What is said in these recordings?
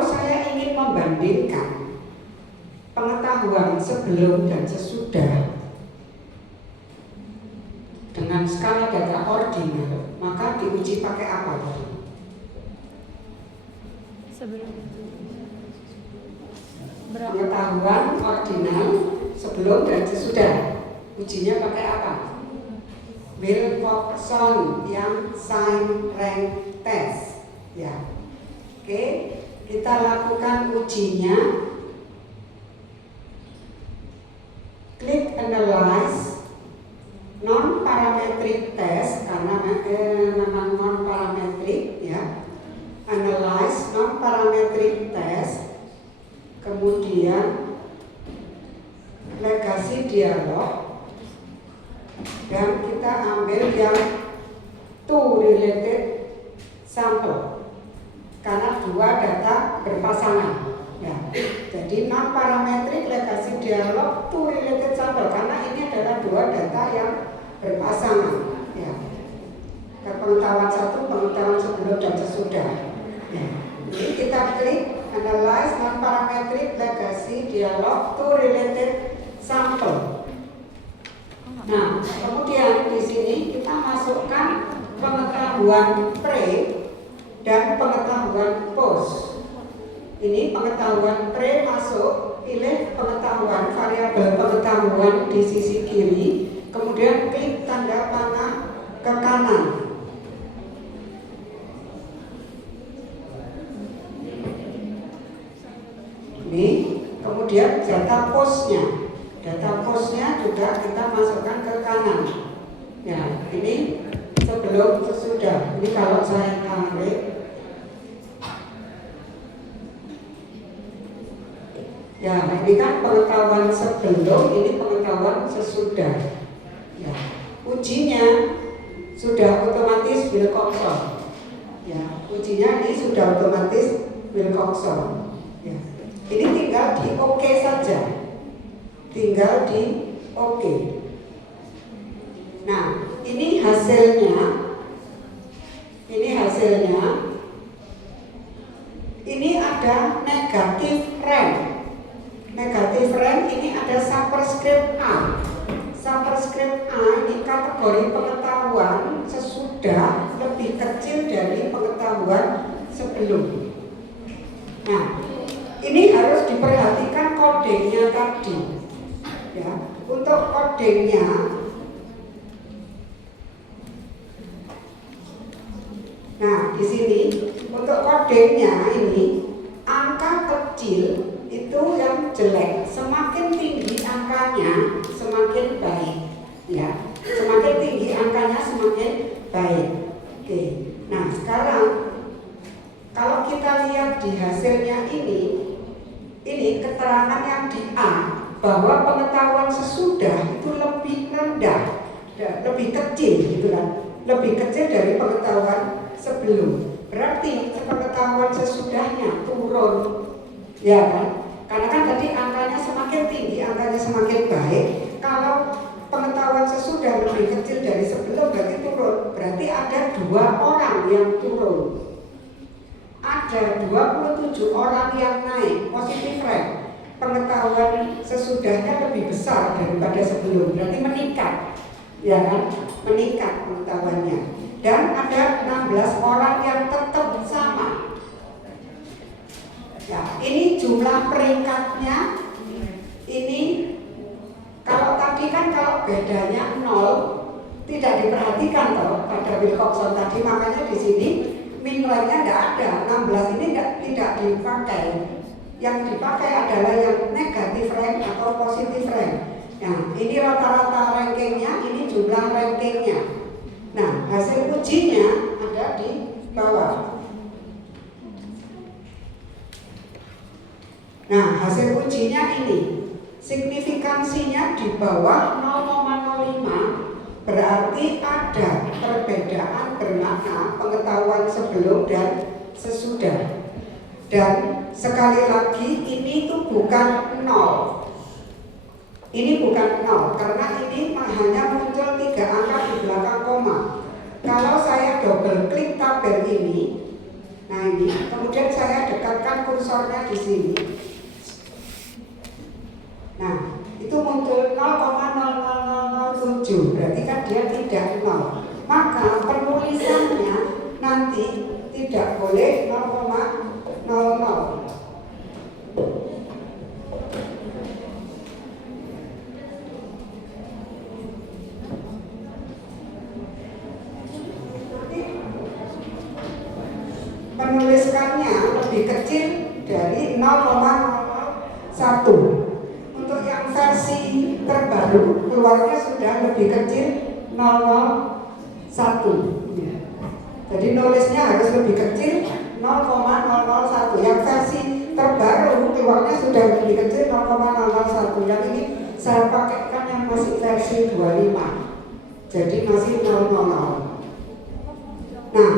kalau saya ingin membandingkan pengetahuan sebelum dan sesudah dengan skala data ordinal, maka diuji pakai apa tadi? Pengetahuan ordinal sebelum dan sesudah, ujinya pakai apa? Wilcoxon yang sign rank test, ya. Oke, kita lakukan ujinya. Klik analyze non-parametric test karena memang non-parametric, ya. Analyze non-parametric test, kemudian legasi dialog, dan kita ambil yang two related sample karena dua data berpasangan, ya. Jadi non-parametric legasi dialog two related sample karena ini adalah dua data yang berpasangan, ya. Pengetahuan satu, pengetahuan sebelum dan sesudah. Ya. Jadi kita klik analyze non-parametric legacy dialog to related sample. Nah, kemudian di sini kita masukkan pengetahuan pre dan pengetahuan post. Ini pengetahuan pre masuk, pilih pengetahuan variabel pengetahuan di sisi kiri, kemudian klik tanda panah ke kanan. Ini kemudian data postnya juga kita masukkan ke kanan. Ya, ini sebelum sesudah. Ini kalau saya tarik, ya ini kan pengetahuan sebelum, ini pengetahuan sesudah. Ya, ujinya sudah otomatis Wilcoxon. Ya, ujinya ini sudah otomatis Wilcoxon. Ya. Ini tinggal di OK saja, tinggal di OK. Nah, ini hasilnya, ini ada negatif rank. Negatif rank ini ada superscript A. Superscript A ini kategori pengetahuan sesudah lebih kecil dari pengetahuan sebelum. Nah, ini harus diperhatikan kodenya tadi, ya. Untuk kodenya, nah di sini untuk kodenya ini angka kecil itu yang jelek, semakin tinggi angkanya semakin baik, ya. Semakin tinggi angkanya semakin baik. Oke. Nah sekarang kalau kita lihat di hasilnya ini keterangan yang di A bahwa pengetahuan sesudah itu lebih rendah, lebih kecil, gitu kan? Lebih kecil dari pengetahuan sebelum. Berarti pengetahuan sesudahnya turun, ya kan? Karena kan tadi angkanya semakin tinggi, angkanya semakin baik. Kalau pengetahuan sesudah lebih kecil dari sebelum, berarti turun. Berarti ada 2 orang yang turun. Ada 27 orang yang naik positif rank. Pengetahuan sesudahnya lebih besar daripada sebelum, berarti meningkat, ya kan? Meningkat pengetahuannya. Dan ada 16 orang yang tetap sama. Ya, ini jumlah peringkatnya. Ini kalau tadi kan kalau bedanya 0 tidak diperhatikan toh pada Wilcoxon tadi, makanya di sini min ranknya tidak ada, 16 ini tidak dipakai. Yang dipakai adalah yang negatif rank atau positif rank. Nah, ini rata-rata rankingnya, ini jumlah rankingnya. Nah, hasil ujinya ada di bawah. Nah, hasil ujinya ini signifikansinya di bawah 0,05, berarti ada perbedaan bermakna pengetahuan sebelum dan sesudah. Dan sekali lagi ini tuh bukan 0. Ini bukan 0 karena ini hanya muncul 3 angka di belakang koma. Kalau saya double klik tabel ini, nah ini, kemudian saya dekatkan kursornya di sini. Nah, itu muncul 0,0007, berarti kan dia tidak 0. Maka penulisannya nanti tidak boleh 0,00. Menuliskannya lebih kecil dari 0,01. Untuk yang versi terbaru keluarnya sudah lebih kecil 0,01. Jadi nulisnya harus lebih kecil 0,001. Yang versi terbaru keluarnya sudah lebih kecil 0,001. Yang ini saya pakaikan yang masih versi 25. Jadi masih 0,00. Nah,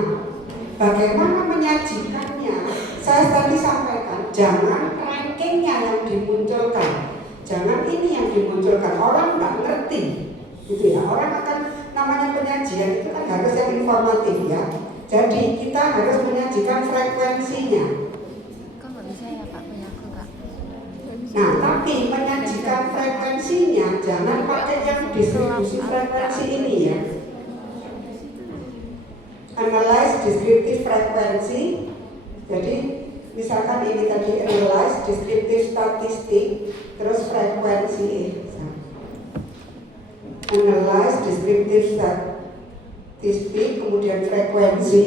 bagaimana menyajikannya? Saya tadi sampaikan, jangan rankingnya yang dimunculkan, jangan ini yang dimunculkan. Orang nggak ngerti, gitu ya. Orang akan namanya penyajian itu kan harus yang informatif ya. Jadi kita harus menyajikan frekuensinya. Kok nggak bisa ya Pak, punya aku nggak? Nah, tapi menyajikan frekuensinya jangan pakai yang distribusi frekuensi ini ya. Analyze descriptive frequency. Jadi misalkan ini tadi analyze descriptive statistik, terus frekuensi. Analyze descriptive statistik, kemudian frekuensi.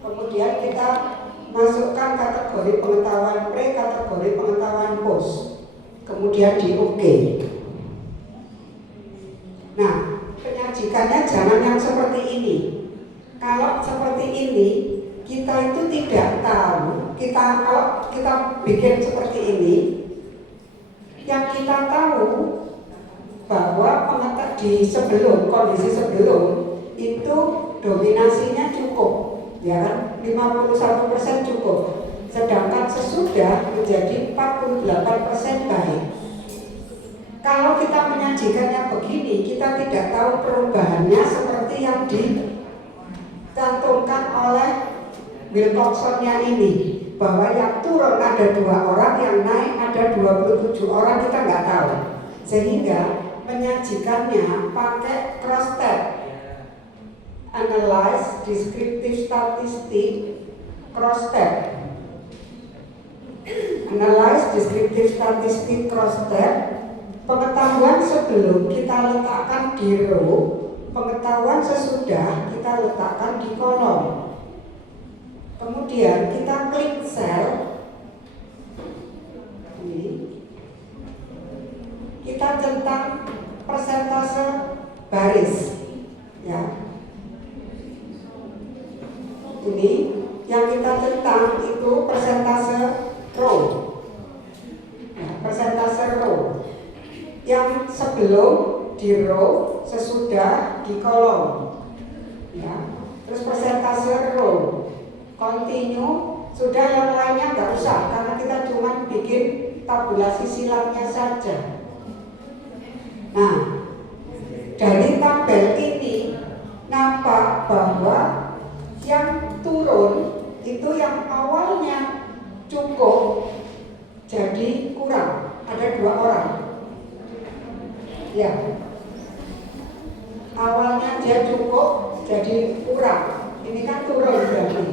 Kemudian kita masukkan kategori pengetahuan pre, kategori pengetahuan post. Kemudian di OK. Nah, penyajikannya jangan yang seperti ini. Kalau seperti ini, kita itu tidak tahu. Kalau kita bikin seperti ini, yang kita tahu bahwa di kondisi sebelum itu dominasinya cukup, ya kan? 51% cukup. Sedangkan sesudah menjadi 48% baik. Kalau kita menyajikannya begini, kita tidak tahu perubahannya seperti yang dicantumkan oleh Wilcoxon-nya ini, bahwa yang turun ada 2 orang, yang naik ada 27 orang, kita nggak tahu. Sehingga menyajikannya pakai cross tab, analyze descriptive statistik, cross tab, analyze descriptive statistik, cross tab. Pengetahuan sebelum kita letakkan di row, pengetahuan sesudah kita letakkan di kolom. Kemudian kita klik sel. Ini. Kita centang persentase baris. Ya. Ini yang kita centang itu persentase row. Ya, persentase row. Yang sebelum di row, sesudah di kolom, ya. Terus persentase row, continue, sudah yang lainnya nggak usah karena kita cuma bikin tabulasi silamnya saja. Nah, dari tabel ini nampak bahwa yang turun itu yang awalnya cukup jadi kurang, ada 2 orang. Ya, awalnya dia cukup jadi kurang. Ini kan turun berarti.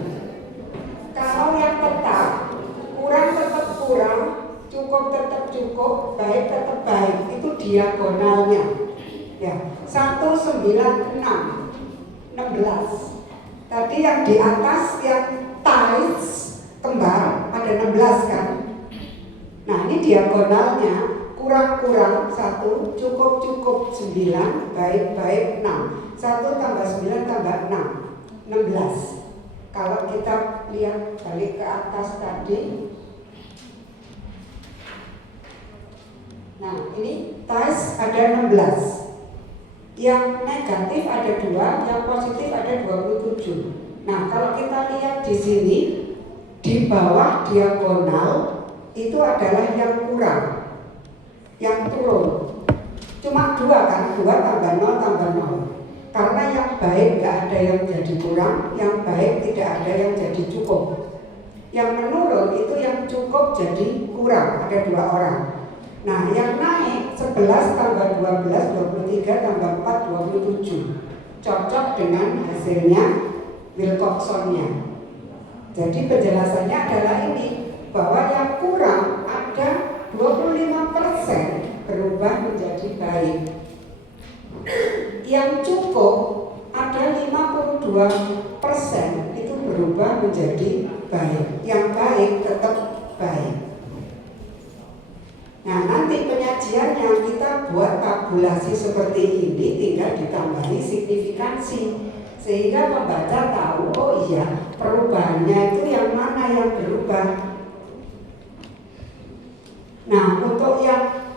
Kalau yang tetap, kurang tetap kurang, cukup tetap cukup, baik tetap baik, itu diagonalnya. Ya, 196, 16. Tadi yang di atas yang ties kembar ada 16 kan. Nah, ini diagonalnya. Kurang-kurang 1, cukup-cukup 9, baik-baik 6. 1 tambah 9 tambah 6, 16. Kalau kita lihat balik ke atas tadi. Nah, ini ties ada 16. Yang negatif ada 2, yang positif ada 27. Nah, kalau kita lihat di sini, di bawah diagonal itu adalah yang kurang. Yang turun cuma 2 kan, 2 tambah 0 tambah 0. Karena yang baik nggak ada yang jadi kurang, yang baik tidak ada yang jadi cukup. Yang menurun itu yang cukup jadi kurang, ada 2 orang. Nah, yang naik 11 tambah 12, 23 tambah 4, 27. Cocok dengan hasilnya Wilcoxonnya. Jadi penjelasannya adalah ini, bahwa yang kurang ada 25% berubah menjadi baik. Yang cukup ada 52% itu berubah menjadi baik. Yang baik tetap baik. Nah, nanti penyajiannya kita buat tabulasi seperti ini, tinggal ditambahi signifikansi sehingga pembaca tahu, oh iya, perubahannya itu yang mana yang berubah. Nah, untuk yang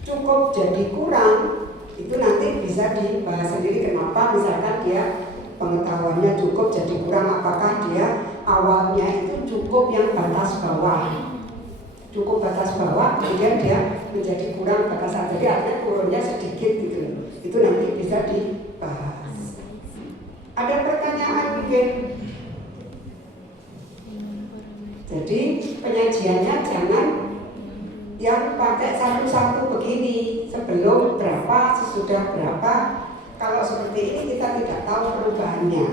cukup jadi kurang itu nanti bisa dibahas sendiri kenapa misalkan dia pengetahuannya cukup jadi kurang, apakah dia awalnya itu cukup yang batas bawah. Cukup batas bawah, kemudian dia menjadi kurang batas atas, jadi artinya turunnya sedikit gitu. Itu nanti bisa dibahas. Ada pertanyaan mungkin? Jadi penyajiannya jangan yang pakai satu-satu begini, sebelum berapa, sesudah berapa. Kalau seperti ini kita tidak tahu perubahannya.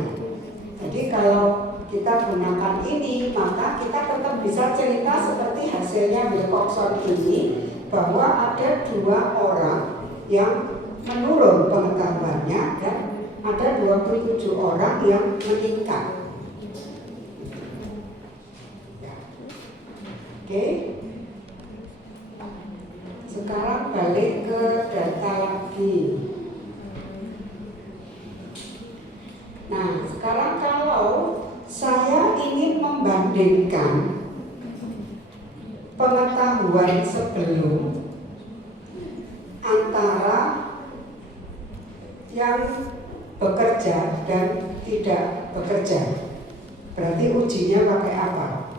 Jadi kalau kita gunakan ini, maka kita tetap bisa cerita seperti hasilnya Wilcoxon ini, bahwa ada 2 orang yang menurun pengetahuannya dan ada 27 orang yang meningkat. Oke. Sekarang balik ke data lagi. Nah, sekarang kalau saya ingin membandingkan pengetahuan sebelum antara yang bekerja dan tidak bekerja, berarti ujinya pakai apa?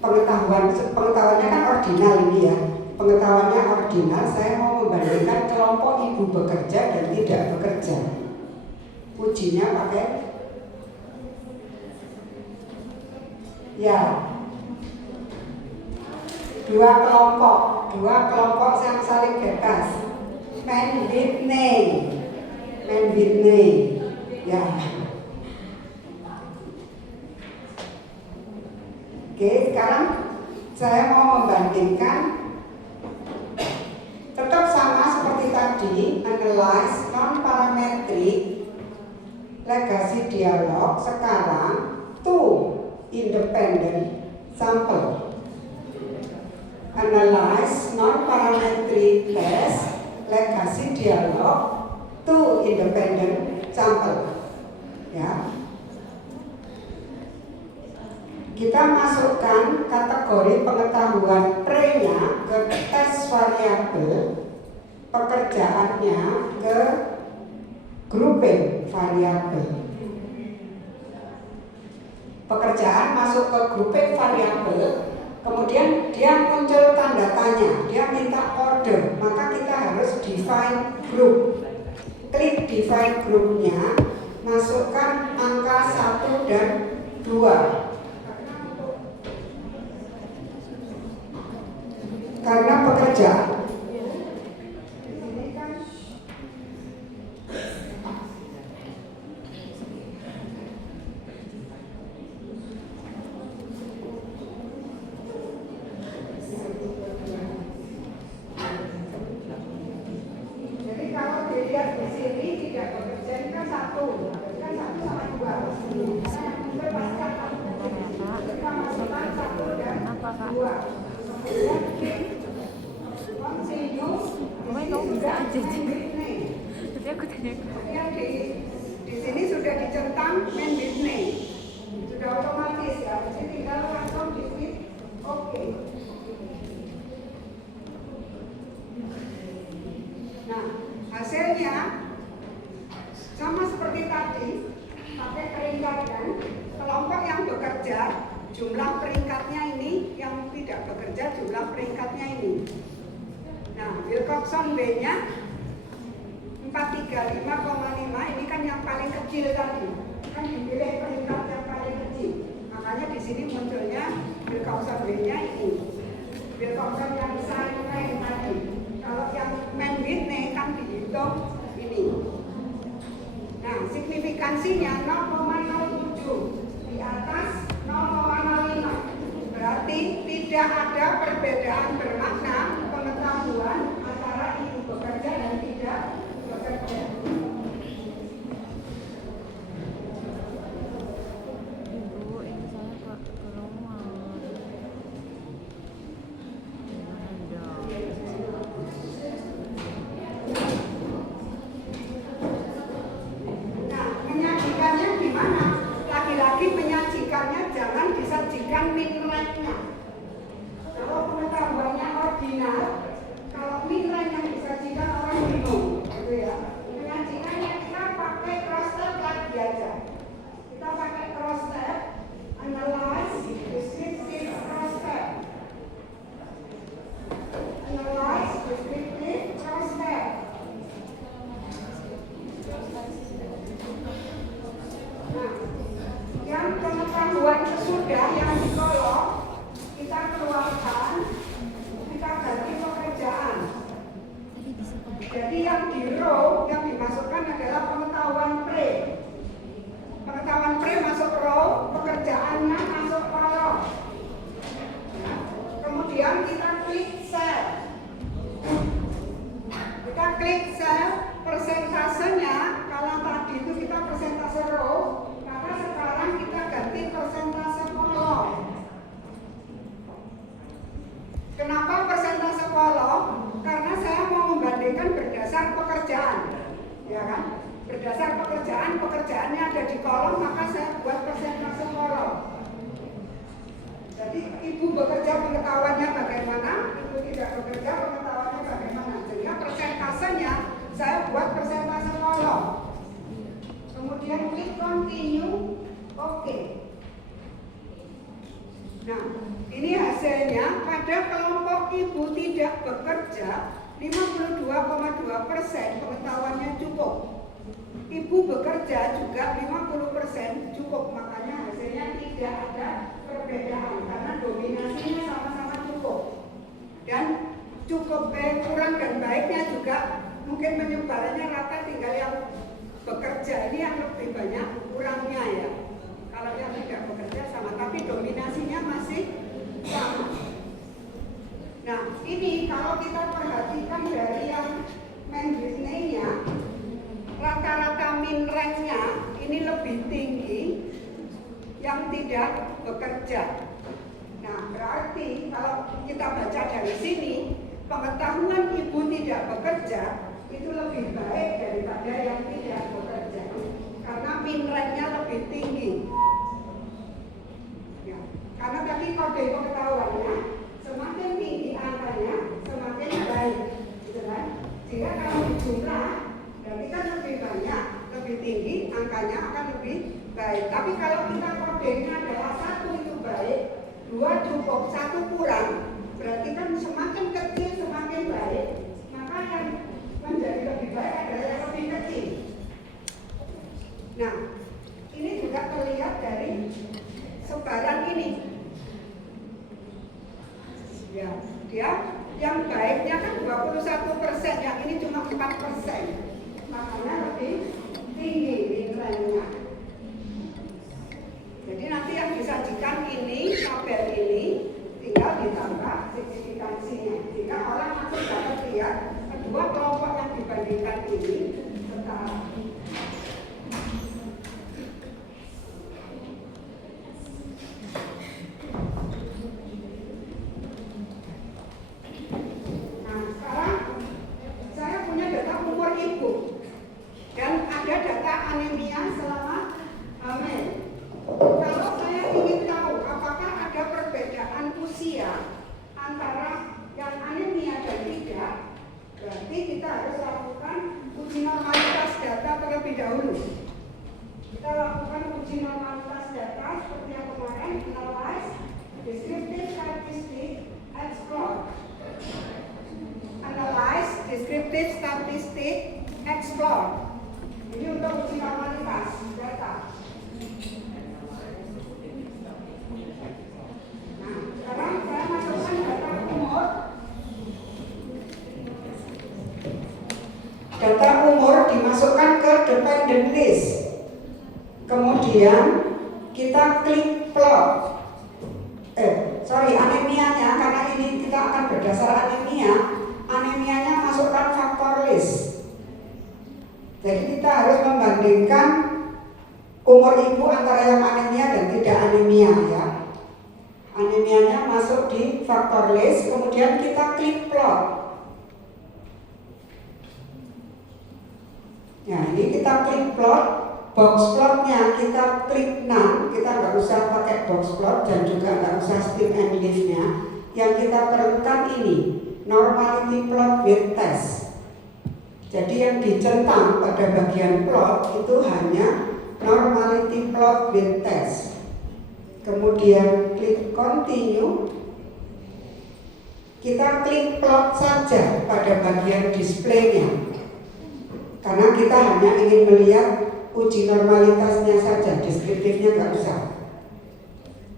Pengetahuannya kan ordinal ini ya. Pengetahuannya ordinal, saya mau membandingkan kelompok ibu bekerja dan tidak bekerja. Ujinya pakai ya 2 kelompok yang saling bebas. Man with name ya. Oke, sekarang saya mau membandingkan, tetap sama seperti tadi, analyze non-parametric legacy dialog. Sekarang 2 independent sample, analyze non-parametric test legacy dialog 2 independent sample ya. Kita masukkan kategori pengetahuan pre-nya ke tes variabel, pekerjaannya ke grouping variabel. Pekerjaan masuk ke grouping variabel, kemudian dia muncul tanda tanya, dia minta order, maka kita harus define group. Klik define groupnya, masukkan angka 1 dan 2. Karena pekerjaan di sini sudah dicentang main business, sudah otomatis ya. Jadi tinggal langsung di oke. Nah, hasilnya sama seperti tadi, pakai peringkatan. Kelompok yang bekerja, jumlah peringkatnya ini, yang tidak bekerja, jumlah peringkatnya ini. Nah, Wilcoxon B-nya 43. 35,5 ini kan yang paling kecil tadi. Kan dipilih peringkat yang paling kecil. Makanya di sini munculnya Wilcoxon W-nya ini. Wilcoxon yang sign tadi. Kalau yang main Whitney kan dihitung ini. Nah, signifikansinya 0,07 di atas 0,05. Berarti tidak ada perbedaan bermakna pengetahuan antara ibu bekerja dan tidak bekerja. Ibu, ini saya ke rumah. Nah, menyajikannya gimana? Lagi-lagi menyajikannya jangan disajikan min-rank-nya. Kalau pengetahuannya ordinal, kalau min-rank yang disajikan orang bingung, gitu ya. Menyajikannya kita pakai cross-tab lagi aja. Kita pakai cross-tab, analyze, descriptive cross-tab. Analyze, descriptive cross-tab. Nah, yang pengetahuan sesudah yang di kolom kita keluarkan, kita ganti pekerjaan. Jadi yang di row yang dimasukkan adalah pengetahuan pre. Pengetahuan pre masuk row, pekerjaannya masuk kolom. Kemudian kita klik cell. Kita klik cell, persentasenya kalau tadi itu kita persentase row, maka sekarang kita ganti persentase kolom. Kenapa persentase kolom? Karena saya mau membandingkan berdasar pekerjaan, ya kan? Berdasar pekerjaan, pekerjaannya ada di kolom, maka saya buat persentase kolom. Jadi ibu bekerja pengetahuannya bagaimana, ibu tidak bekerja pengetahuannya bagaimana. Sehingga persentasenya saya buat persentase kolom. Kemudian klik continue, oke. Nah, ini hasilnya pada kelompok ibu tidak bekerja 52,2% pengetahuannya cukup. Ibu bekerja juga 50% cukup, makanya hasilnya tidak ada perbedaan karena dominasinya sama-sama cukup. Dan cukup kurang dan baiknya juga mungkin penyebarannya rata, tinggal yang bekerja ini yang lebih banyak kurangnya ya. Kalau yang tidak bekerja sama, tapi dominasinya masih sama. Nah, ini kalau kita perhatikan dari yang main Whitney-nya, rata-rata min rank-nya ini lebih tinggi yang tidak bekerja. Nah, berarti kalau kita baca dari sini, pengetahuan ibu tidak bekerja itu lebih baik daripada yang tidak bekerja. Karena min rank-nya lebih tinggi. Ya, karena tadi kode pengetahuannya semakin tinggi angkanya semakin baik, gitu kan? Sehingga kalau dijumlah berarti kan lebih banyak, lebih tinggi angkanya akan lebih baik. Tapi kalau kita kodenya adalah 1 itu baik, 2 cukup, 1 kurang, berarti kan semakin kecil semakin baik. Maka yang menjadi lebih baik adalah yang lebih kecil. Nah, ini juga terlihat dari sebaran ini. Ya, dia yang baiknya kan 21%, yang ini cuma 4%. Makanya lebih tinggi nilainya. Jadi nanti yang disajikan ini, tabel ini, tinggal ditambah signifikansinya. Jika orang langsung dapat lihat kedua kelompok yang dibandingkan ini setara. Dan ada data anemia selama hamil. Kalau saya ingin tahu apakah ada perbedaan usia antara yang anemia dan tidak, berarti kita harus lakukan uji normalitas data terlebih dahulu. Kita lakukan uji normalitas data seperti yang kemarin, analyze, descriptive statistic, explore. Analyze, descriptive statistic, explore. plot. Ini untuk uji normalitas data. Nah, sekarang saya masukkan data umur. Data umur dimasukkan ke dependent list. Kemudian kita klik plot. Anemianya, karena ini kita akan berdasar anemia. Anemianya masukkan faktor list. Jadi kita harus membandingkan umur ibu antara yang anemia dan tidak anemia ya. Anemianya masuk di faktor list, kemudian kita klik plot. Nah, ini kita klik plot, box plotnya kita klik none, kita nggak usah pakai box plot dan juga nggak usah steam and leave-nya. Yang kita perlukan ini, normality plot with test. Jadi yang dicentang pada bagian plot itu hanya normality plot with test. Kemudian klik continue. Kita klik plot saja pada bagian display-nya. Karena kita hanya ingin melihat uji normalitasnya saja, deskriptifnya nggak usah.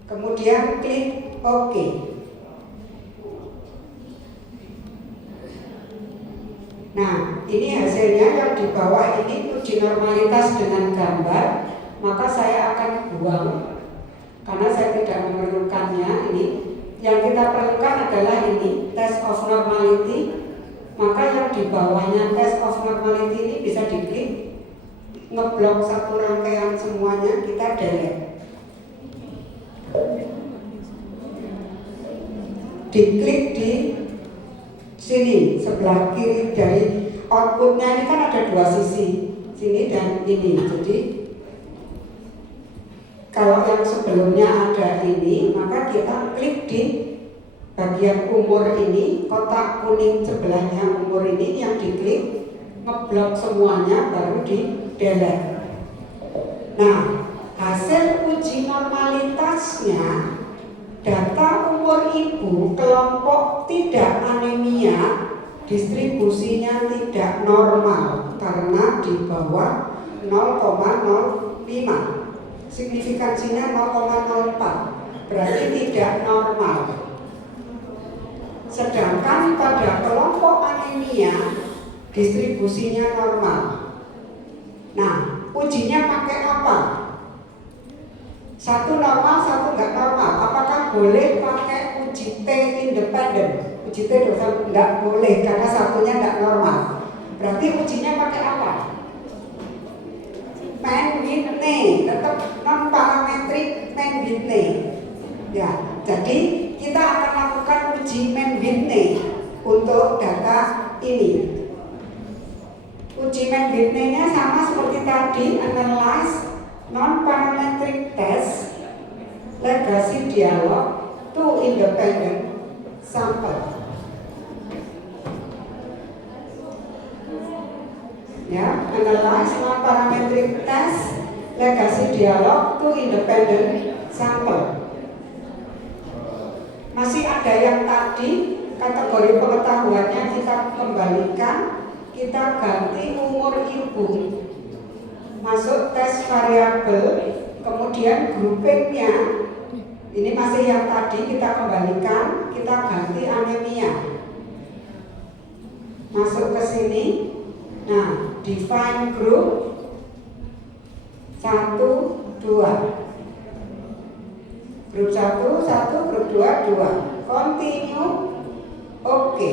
Kemudian klik OK. Nah, ini hasilnya yang di bawah ini uji normalitas dengan gambar. Maka saya akan buang karena saya tidak memerlukannya ini. Yang kita perlukan adalah ini, test of normality. Maka yang di bawahnya test of normality ini bisa diklik, ngeblok satu rangkaian semuanya, kita delete. Diklik di sini sebelah kiri dari outputnya ini kan ada dua sisi, sini dan ini. Jadi kalau yang sebelumnya ada ini, maka kita klik di bagian umur ini, kotak kuning sebelahnya umur ini yang diklik, ngeblok semuanya baru di delete. Nah, hasil uji normalitasnya data umur ibu kelompok tidak anemia distribusinya tidak normal karena di bawah 0,05, signifikansinya 0,04, berarti tidak normal. Sedangkan pada kelompok anemia distribusinya normal. Nah, ujinya pakai apa? Satu normal, satu nggak normal. Apakah boleh pakai uji T independen? Uji T dosa nggak boleh karena satunya nggak normal. Berarti ujinya pakai apa? Mann-Whitney, tetap non parametrik Mann-Whitney. Ya, jadi kita akan lakukan uji Mann-Whitney untuk data ini. Uji Mann-Whitney-nya sama seperti tadi, analyze non-parametric test, legacy dialog, two independent sample. Ya, analyze non-parametric test, legacy dialog, two independent sample. Masih ada yang tadi kategori pengetahuannya kita kembalikan, kita ganti umur ibu, masuk tes variabel, kemudian groupingnya ini masih yang tadi kita kembalikan, kita ganti anemia, masuk ke sini. Nah, define group 1, 2. Grup 1, grup 2, 2. Continue, oke.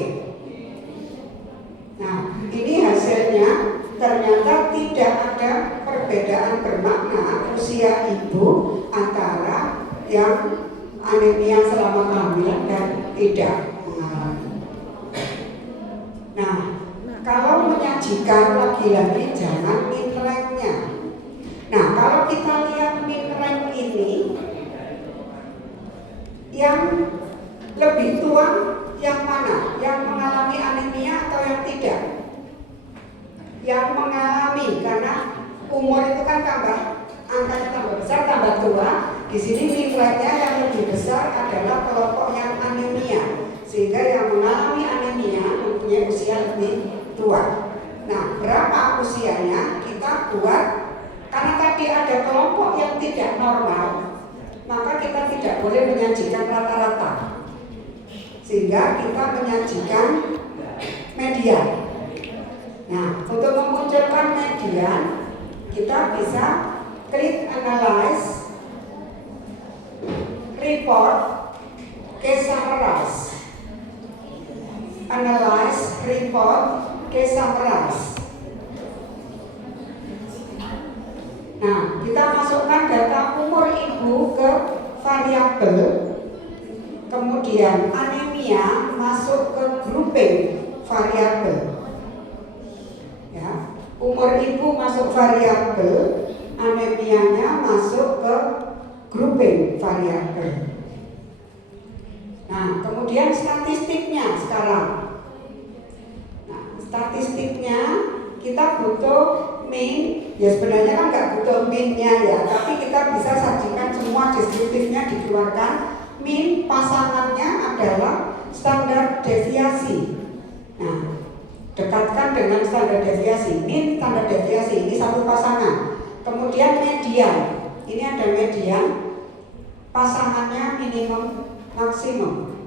Nah, ini hasilnya ternyata tidak ada perbedaan bermakna usia ibu antara yang anemia selama kehamilan dan tidak mengalami. Nah, kalau menyajikan lagi-lagi jangan min rank-nya. Nah, kalau kita lihat min rank ini, yang lebih tua yang mana? Yang mengalami anemia atau yang tidak? Yang mengalami, karena umur itu kan tambah, angkanya tambah besar, tambah tua. Di sini nilainya yang lebih besar adalah kelompok yang anemia, sehingga yang mengalami anemia mempunyai usia lebih tua. Nah, berapa usianya kita buat, karena tadi ada kelompok yang tidak normal, maka kita tidak boleh menyajikan rata-rata, sehingga kita menyajikan median. Nah, untuk memunculkan median, kita bisa klik analyze, report, case summarize. Analyze, report, case summarize. Nah, kita masukkan data umur ibu ke variabel, kemudian anemia masuk ke grouping variabel. Ya, umur ibu masuk variabel, anemianya masuk ke grouping variabel. Nah, kemudian statistiknya sekarang. Nah, statistiknya kita butuh min, ya sebenarnya kan nggak butuh minnya ya, tapi kita bisa sajikan semua deskriptifnya dikeluarkan. Min pasangannya adalah standar deviasi. Nah, dekatkan dengan standar deviasi. Min standar deviasi ini satu pasangan. Kemudian median, ini ada median, pasangannya minimum maksimum.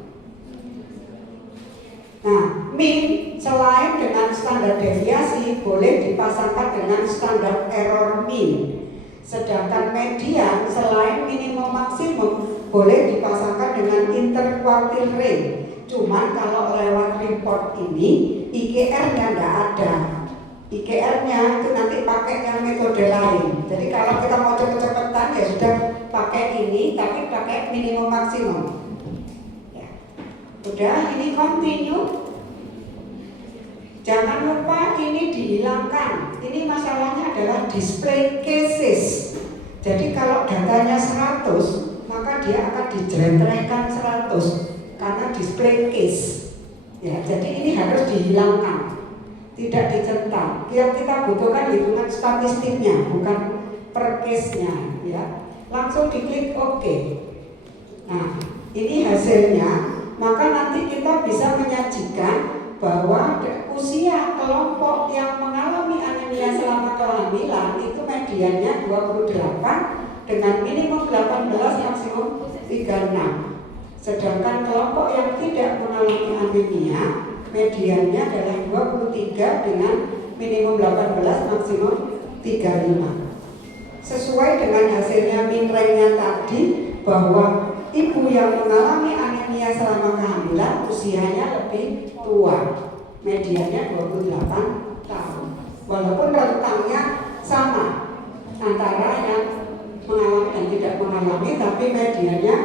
Nah, min selain dengan standar deviasi boleh dipasangkan dengan standar error min. Sedangkan median selain minimum maksimum boleh dipasangkan dengan interquartile range. Cuman kalau lewat report ini IKR-nya tidak ada. IKR-nya itu nanti pakai yang metode lain. Jadi kalau kita mau cepet-cepetan ya sudah pakai ini, tapi pakai minimum maksimum. Udah, ini continue. Jangan lupa ini dihilangkan. Ini masalahnya adalah display cases. Jadi kalau datanya 100, maka dia akan dijlentrehkan 100 karena display case. Ya, jadi ini harus dihilangkan, tidak dicentang. Yang kita butuhkan hitungan statistiknya, bukan per case-nya. Ya, langsung diklik OK. Nah, ini hasilnya. Maka nanti kita bisa menyajikan bahwa usia kelompok yang mengalami anemia selama kehamilan itu mediannya 28 dengan minimum 18 maksimum 36. Sedangkan kelompok yang tidak mengalami anemia mediannya adalah 23 dengan minimum 18 maksimum 35. Sesuai dengan hasilnya min range-nya tadi bahwa ibu yang mengalami anemia selama kehamilan usianya lebih tua, mediannya 28 tahun. Walaupun rentangnya sama antara yang mengalami dan tidak mengalami, tapi mediannya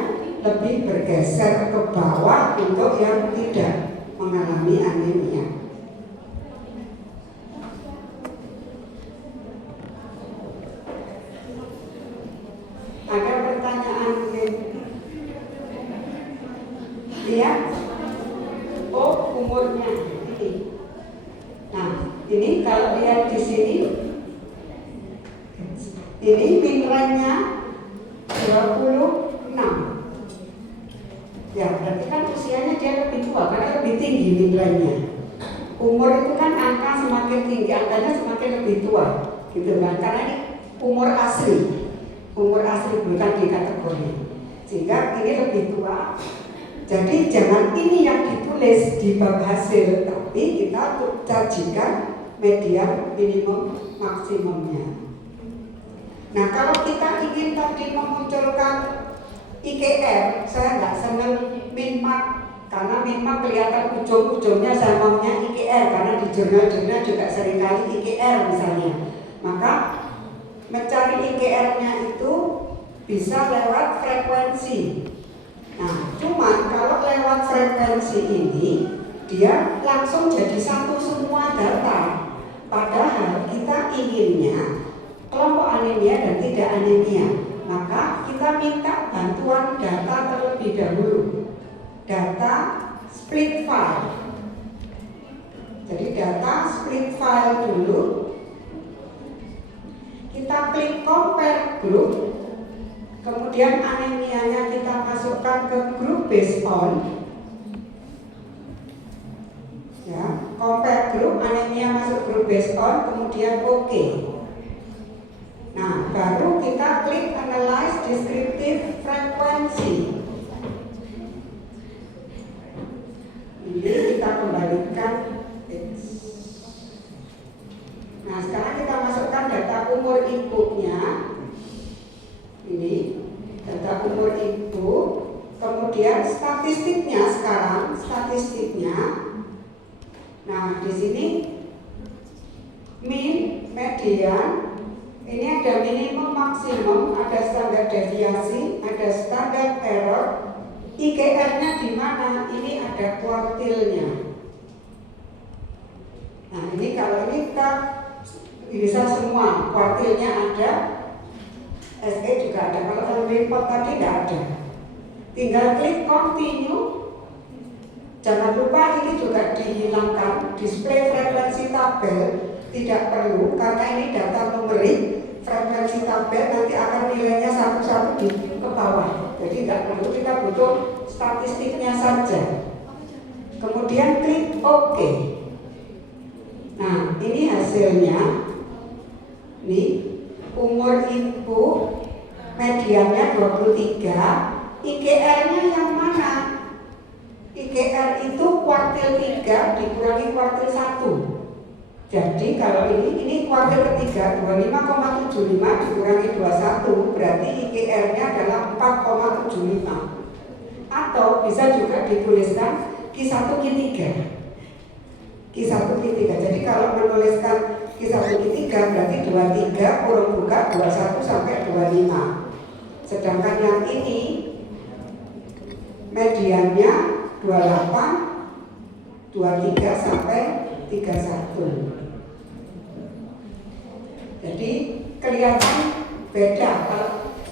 lebih bergeser ke bawah untuk yang tidak mengalami anemia. Ada pertanyaan mungkin? Lihat, oh umurnya ini. Nah, ini kalau lihat di sini, ini min range-nya 26. Ya, berarti kan usianya dia lebih tua karena lebih tinggi min range-nya. Umur itu kan angka semakin tinggi, angkanya semakin lebih tua, gitu kan? Karena ini umur asli bukan di kategori, sehingga ini lebih tua. Jadi jangan ini yang ditulis di bab hasil, tapi kita sajikan median minimum maksimumnya. Nah, kalau kita ingin tadi memunculkan IKR, saya nggak senang min-mak, karena min-mak kelihatan ujung-ujungnya saya maunya IKR, karena di jurnal-jurnal juga seringkali IKR misalnya. Maka mencari IKR-nya itu bisa lewat frekuensi. Nah, cuman kalau lewat frekuensi ini dia langsung jadi satu semua data. Padahal kita inginnya kelompok anemia dan tidak anemia. Maka kita minta bantuan data terlebih dahulu. Data split file. Jadi data split file dulu. Kita klik compare group. Kemudian anemianya kita masukkan ke group based on. Ya, compare group, anemia masuk group based kemudian OK. Nah, baru kita klik Analyze Descriptive Frequency. Ini kita kembalikan. Nah, sekarang kita masukkan data umur ibunya. Ini data umur ibu. Kemudian statistiknya sekarang, statistiknya. Nah, di sini mean, median, ini ada minimum, maksimum, ada standar deviasi, ada standar error. IKR-nya di mana? Ini ada kuartilnya. Nah, ini kalau ini kita bisa semua, kuartilnya ada, SE juga ada. Kalau yang report tadi tidak ada. Tinggal klik continue. Jangan lupa ini juga dihilangkan. Display frekuensi tabel tidak perlu karena ini data numerik. Frekuensi tabel nanti akan nilainya satu-satu di ke bawah. Jadi tidak perlu, kita butuh statistiknya saja. Kemudian klik OK. Nah, ini hasilnya. Ini umur ibu, mediannya 23. IKR-nya yang mana? IKR itu kuartil 3 dikurangi kuartil 1. Jadi kalau ini kuartil ketiga 25,75 dikurangi 21 berarti IKR-nya adalah 4,75. Atau bisa juga dituliskan Q1 Q3. Q1 Q3. Jadi kalau menuliskan Q1 Q3 berarti 23 kurung buka 21 sampai 25. Sedangkan yang ini mediannya 28, 23 sampai 31. Jadi kelihatan beda.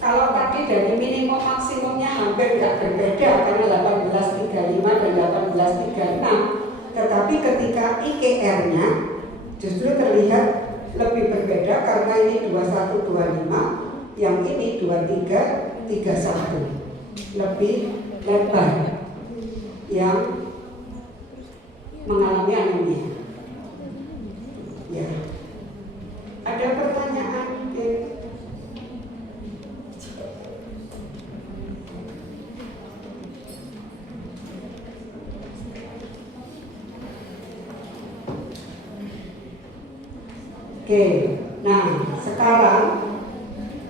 Kalau tadi dari minimum maksimumnya hampir tidak berbeda karena 1835 dan 1836. Tetapi ketika IKR-nya justru terlihat lebih berbeda karena ini 2125, yang ini 2331. Lebih lebar yang mengalami anemia. Ya. Ada pertanyaan? Oke. Nah, sekarang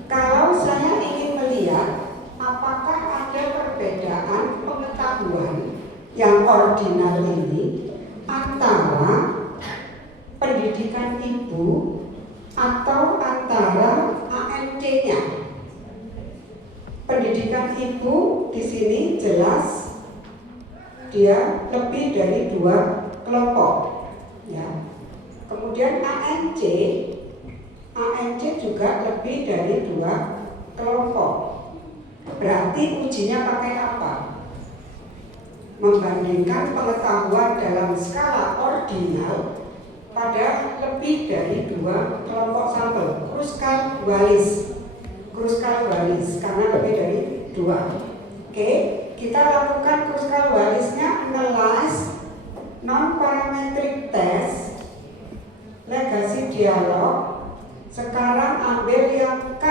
kalau saya ingin melihat apakah ada perbedaan pengetahuan yang ordinal ini antara pendidikan ibu atau antara ANC-nya. Pendidikan ibu di sini jelas dia lebih dari 2 kelompok, ya. Kemudian ANC juga lebih dari 2 kelompok. Berarti ujinya pakai apa? Membandingkan pengetahuan dalam skala ordinal pada lebih dari 2 kelompok sampel. Kruskal-Wallis karena lebih dari 2. Oke, kita lakukan Kruskal-Wallisnya, analyze non-parametric test, legasi dialog. Sekarang ambil yang K,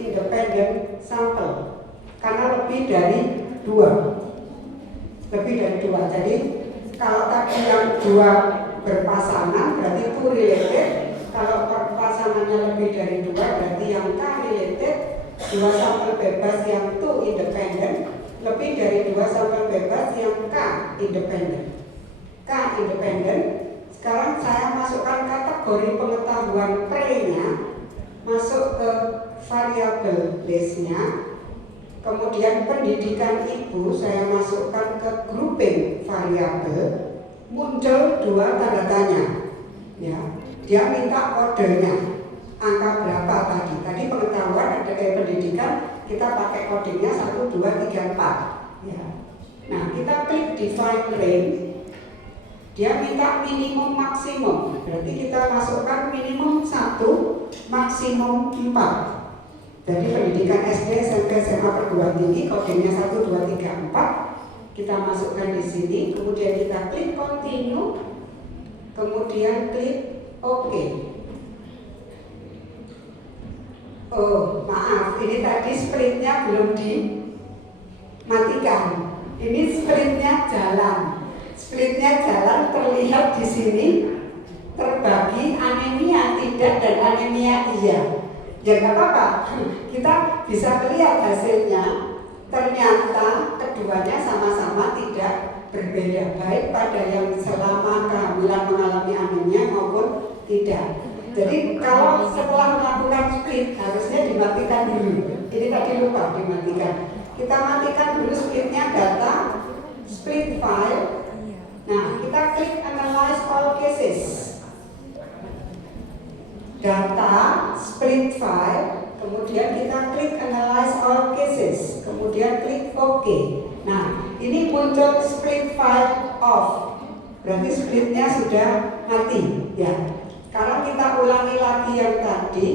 independent sampel, karena lebih dari 2. Jadi kalau tadi yang 2 berpasangan berarti itu related. Kalau pasangannya lebih dari 2 berarti yang K related. 2 sampel bebas yang 2 independent, lebih dari 2 sampel bebas yang K independent. Sekarang saya masukkan kategori pengetahuan pre-nya, masuk ke variabel base-nya. Kemudian pendidikan ibu saya masukkan ke grouping variabel, muncul 2 tanda tanya. Ya, dia minta kodenya, angka berapa tadi? Tadi pengetahuan ada pendidikan, kita pakai kodenya 1, 2, 3, 4. Ya. Nah, kita klik define range. Dia minta minimum maksimum, berarti kita masukkan minimum 1, maksimum 4. Jadi pendidikan SD, SMP, SMA, perguruan tinggi, kodenya 1, 2, 3, 4. Kita masukkan di sini, kemudian kita klik continue, kemudian klik OK. Oh, maaf, ini tadi sprintnya belum dimatikan. Ini sprintnya jalan. Sprintnya jalan terlihat di sini terbagi anemia tidak dan anemia iya. Ya nggak apa-apa, kita bisa melihat hasilnya. Ternyata keduanya sama-sama tidak berbeda, baik pada yang selama kehamilan mengalami anemia maupun tidak. Jadi kalau setelah melakukan split harusnya dimatikan dulu. Ini tadi lupa dimatikan. Kita matikan dulu splitnya, data split file. Nah, kita klik analyze all cases. Data split file, kemudian kita klik analyze all cases, kemudian klik OK. Nah, ini muncul split file off. Berarti splitnya sudah mati, ya. Sekarang kita ulangi lagi yang tadi.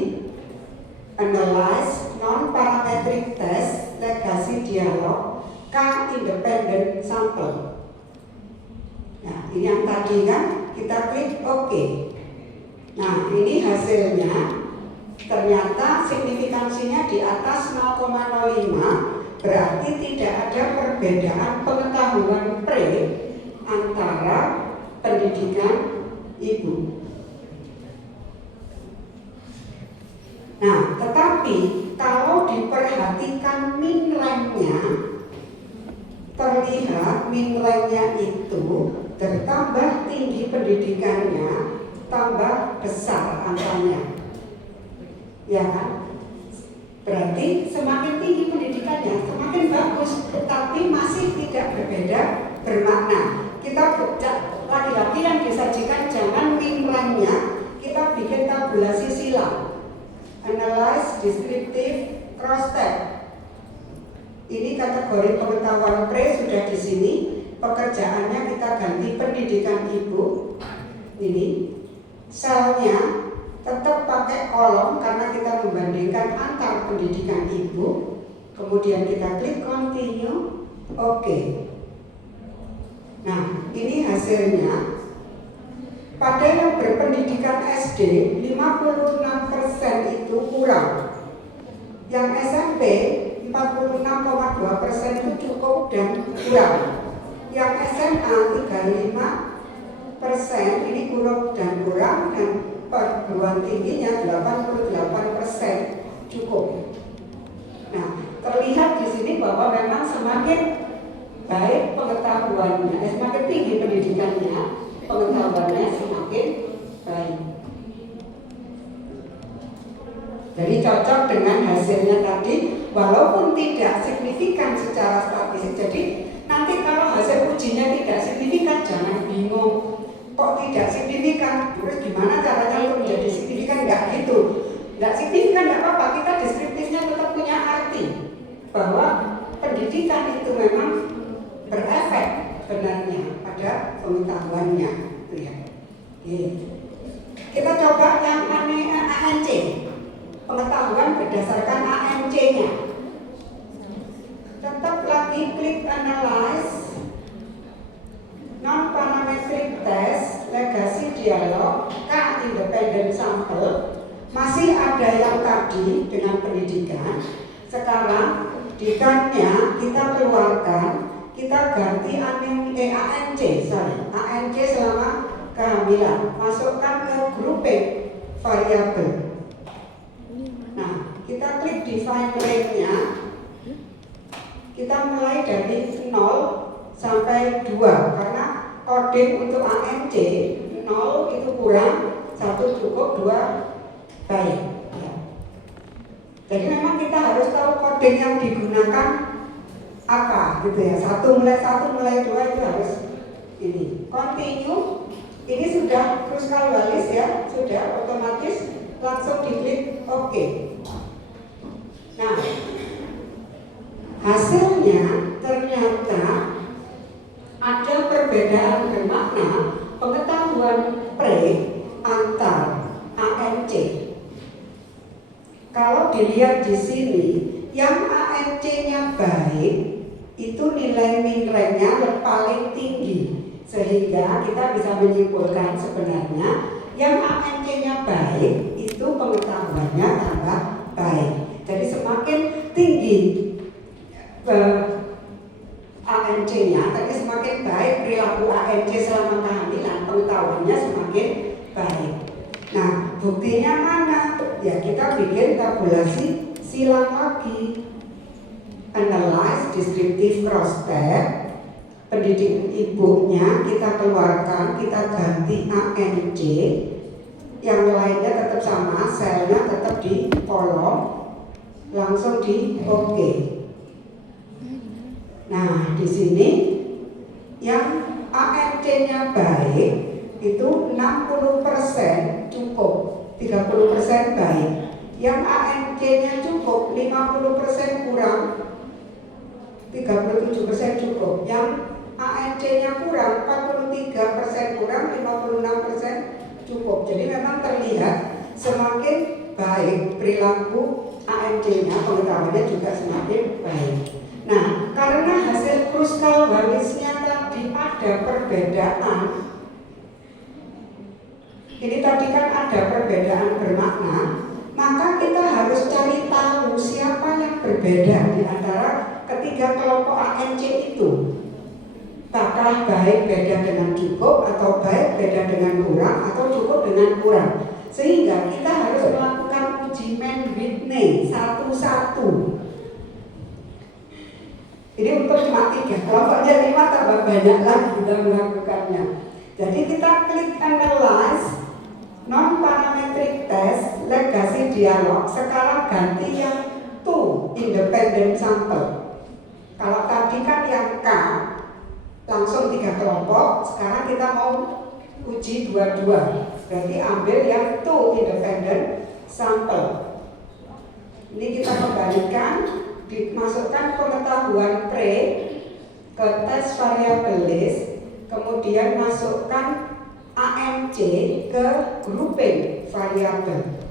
Analyze non-parametric test legacy dialog K independent sample. Nah, ini yang tadi kan, kita klik OK. Nah, ini hasilnya. Ternyata signifikansinya di atas 0,05, berarti tidak ada perbedaan pengetahuan pre antara pendidikan ibu. Nah, tetapi kalau diperhatikan min rank-nya, terlihat min rank-nya itu bertambah tinggi pendidikannya, tambah besar angkanya. Ya kan? Berarti semakin tinggi pendidikannya, semakin bagus, tapi masih tidak berbeda bermakna. Kita lagi-lagi yang disajikan jangan min rank-nya, kita bikin tabulasi silang. Analyze descriptive cross-tab. Ini kategori pengetahuan pre sudah di sini. Pekerjaannya kita ganti pendidikan ibu. Ini selnya tetap pakai kolom karena kita membandingkan antar pendidikan ibu. Kemudian kita klik continue, oke. Nah, ini hasilnya. Pada yang berpendidikan SD 56% itu kurang. Yang SMP 46,2% itu cukup dan kurang. Yang SMA 35% ini kurang dan kurang, dan perguruan tingginya 88% cukup. Nah, terlihat di sini bahwa memang semakin baik pengetahuannya, semakin tinggi pendidikannya, pengetahuannya semakin baik. Jadi cocok dengan hasilnya tadi, walaupun tidak signifikan secara statistik. Jadi nanti kalau hasil ujinya tidak signifikan, jangan bingung. Kok tidak signifikan? Terus gimana caranya untuk menjadi signifikan? Enggak gitu. Enggak signifikan enggak apa-apa, kita deskriptifnya tetap punya arti bahwa pendidikan itu memang berefek sebenarnya pada pengetahuannya, itu ya. Kita coba yang ANC, pengetahuan berdasarkan ANC-nya. Tetap lagi klik analyze non-parametric test legacy dialog K independent sample. Masih ada yang tadi dengan pendidikan. Sekarang dikannya kita keluarkan, kita ganti ANC selama kehamilan, masukkan ke grouping variabel. Nah, kita klik define range-nya. Kita mulai dari 0 sampai 2 karena coding untuk ANC 0 itu kurang, 1 cukup, 2 baik. Ya. Jadi memang kita harus tahu coding yang digunakan apa gitu ya. 1 mulai 2 itu harus ini. Continue. Ini sudah Kruskal-Wallis ya, sudah otomatis langsung diklik OK. Nah, hasilnya ternyata ada perbedaan bermakna pengetahuan pre antar ANC. Kalau dilihat di sini, yang ANC-nya baik itu nilai min rank-nya paling tinggi, sehingga kita bisa menyimpulkan sebenarnya yang ANC-nya baik itu pengetahuannya tambah baik. ANC selama kehamilan, pengetahuannya semakin baik. Nah, buktinya mana? Ya kita bikin tabulasi silang lagi. Analyze descriptive cross step. Pendidik ibunya kita keluarkan, kita ganti ANC. Yang lainnya tetap sama, selnya tetap di kolom, langsung di OK. Nah, di sini yang ANC-nya baik itu 60% cukup, 30% baik. Yang ANC-nya cukup 50% kurang, 37% cukup. Yang ANC-nya kurang 43% kurang, 56% cukup. Jadi memang terlihat semakin baik perilaku ANC-nya, pengetahuannya juga semakin baik. Nah, karena hasil Kruskal-Wallisnya tadi ada perbedaan. Ini tadi kan ada perbedaan bermakna, maka kita harus cari tahu siapa yang berbeda di antara ketiga kelompok ANC itu. Apakah baik beda dengan cukup, atau baik beda dengan kurang, atau cukup dengan kurang. Sehingga kita harus melakukan uji Mann-Whitney satu-satu. Ini untuk cuma 3, kelompoknya 5 tambah banyak lagi kita melakukannya. Jadi kita klik analyze non-parametric test legacy dialog. Sekarang ganti yang two independent sample. Kalau tadi kan yang K langsung 3 kelompok, sekarang kita mau uji dua-dua. Berarti ambil yang two independent sample. Ini kita kembalikan, dimasukkan pengetahuan pre ke tes variable list, kemudian masukkan ANC ke grouping variable.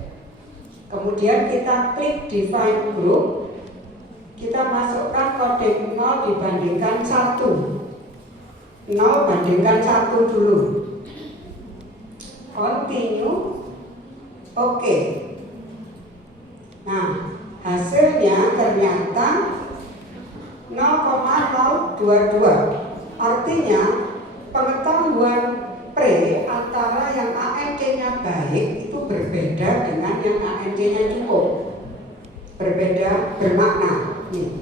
Kemudian kita klik define group, kita masukkan kode 0 dibandingkan 1. 0 bandingkan 1 dulu. Continue. Oke. Nah, hasilnya ternyata 0,022. Artinya pengetahuan pre antara yang ANC-nya baik itu berbeda dengan yang ANC-nya cukup. Berbeda bermakna. Nih.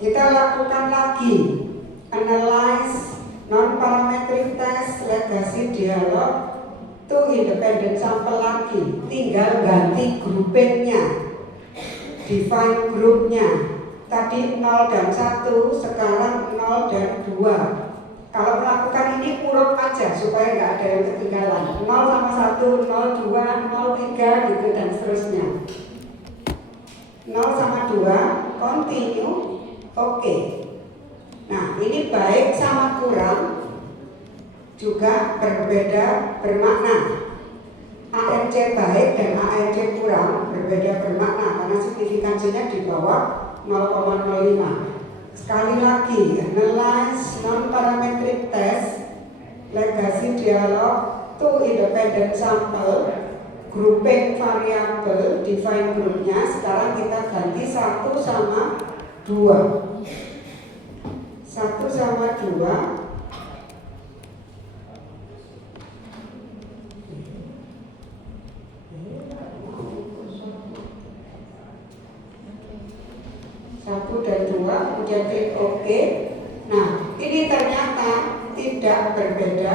Kita lakukan lagi analyze non-parametric test legacy dialog to independent sample lagi. Tinggal ganti groupingnya, define grupnya. Tadi 0 dan 1, sekarang 0 dan 2. Kalau melakukan ini urut aja supaya nggak ada yang ketinggalan. 0 sama 1, 0, 2, 0, 3 gitu dan seterusnya. 0 sama 2, continue, oke. Nah, ini baik sama kurang juga berbeda bermakna. ANC baik dan ANC kurang berbeda bermakna karena signifikansinya di bawah 0,05. Sekali lagi, analyze non-parametric test legacy dialog to independent sample, grouping variable, define grupnya. Sekarang kita ganti 1 sama 2. 1 sama 2. Satu dan 2, kemudian klik OK. Nah, ini ternyata tidak berbeda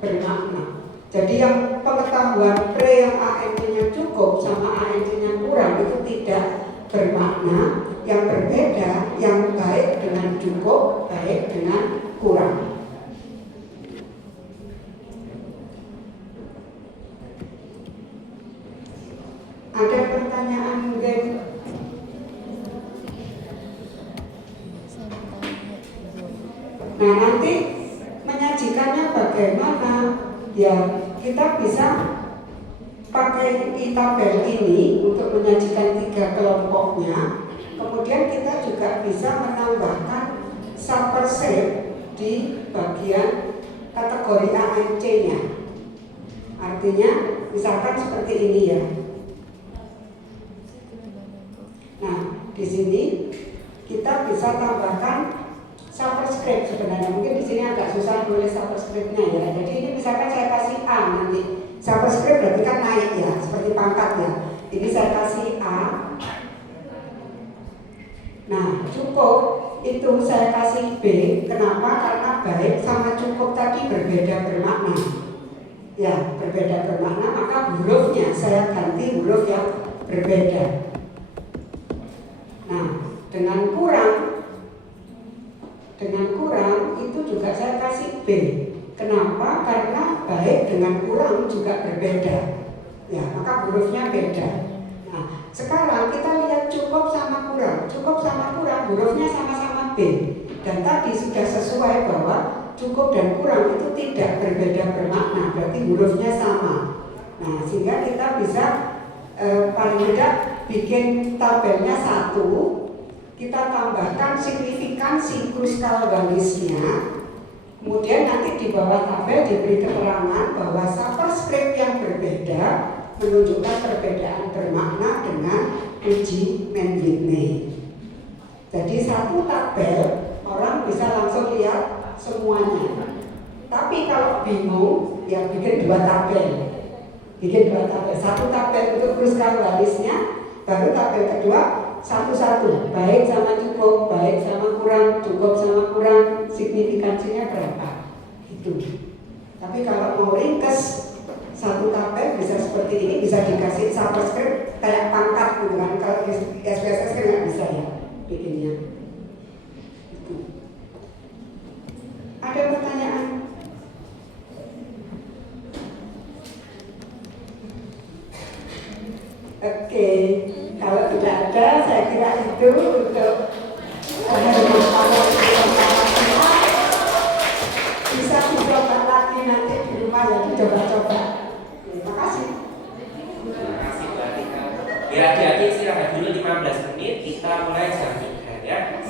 bermakna. Jadi yang pengetahuan pre yang ANC-nya cukup sama ANC-nya kurang itu tidak bermakna. Yang berbeda yang baik dengan cukup, baik dengan kurang. Ada pertanyaan mungkin? Nah, nanti menyajikannya bagaimana? Ya, kita bisa pakai tabel ini untuk menyajikan 3 kelompoknya. Kemudian kita juga bisa menambahkan subset di bagian kategori ANC-nya. Artinya, misalkan seperti ini ya. Nah, di sini kita bisa tambahkan superscript sebenarnya. Mungkin di sini agak susah nulis superscriptnya ya. Jadi ini misalkan saya kasih A nanti, superscript berarti kan naik ya, seperti pangkat ya. Ini saya kasih A. Nah, cukup itu saya kasih B. Kenapa? Karena baik sama cukup tadi berbeda bermakna. Ya, berbeda bermakna, maka hurufnya saya ganti huruf yang berbeda. Nah, dengan kurang itu juga saya kasih B. Kenapa? Karena baik dengan kurang juga berbeda. Ya, maka hurufnya beda. Nah, sekarang kita lihat cukup sama kurang. Cukup sama kurang hurufnya sama-sama B. Dan tadi sudah sesuai bahwa cukup dan kurang itu tidak berbeda bermakna, berarti hurufnya sama. Nah, sehingga kita bisa paling tidak bikin tabelnya satu, kita tambahkan signifikansi kruskal-walisnya, kemudian nanti di bawah tabel diberi keterangan bahwa superscript yang berbeda menunjukkan perbedaan bermakna dengan uji Mann-Whitney. Jadi satu tabel orang bisa langsung lihat semuanya. Tapi kalau bingung, ya bikin dua tabel. Satu tabel untuk kruskal-walisnya, baru tabel kedua satu-satu, baik sama cukup, baik sama kurang, cukup sama kurang, signifikansinya berapa. Gitu. Tapi kalau mau ringkes satu tabel bisa seperti ini, bisa dikasih superscript kayak pangkat gitu kan. Kalau SPSS kan nggak bisa ya bikinnya. Gitu. Ada pertanyaan? Oke, kalau tidak ada, saya kira itu untuk bisa dicoba lagi nanti di rumah ya, dicoba-coba. Terima kasih. Terima kasih Mbak Tika. Ya, adik-adik istirahat dulu 15 menit, kita mulai jam 3 ya.